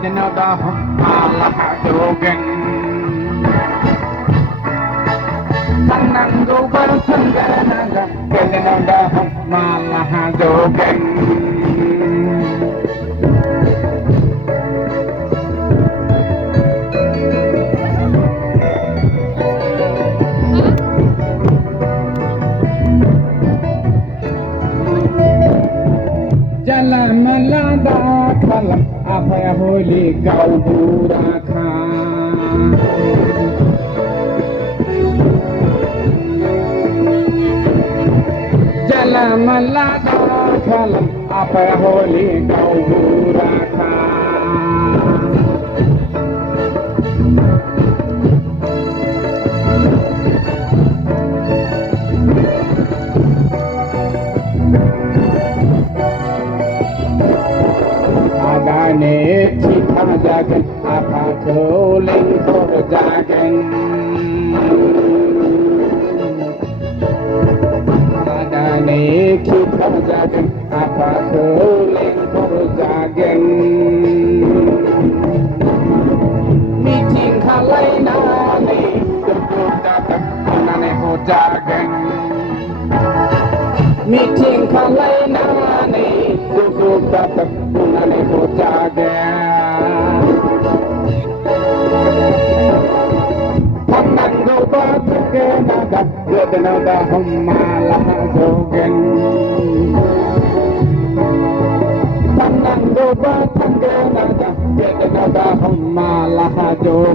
yadnada malah jogen tanang gobar sangganaga yadnada malah jogen Jalan melanda kalam apa ya boleh kau burakan Jalan melanda kalam apa ya boleh kau burakan Adane kita jagen apa kuling kor jagen Adane kita jagen apa kuling kor jagen Meeting kalai nani duduk datang nane ho jagen Meeting kalai nani duduk datang nane ho jagen Tangan goba tuke naga yadnada malah jogen Tangan goba tuke naga yadnada malah jogen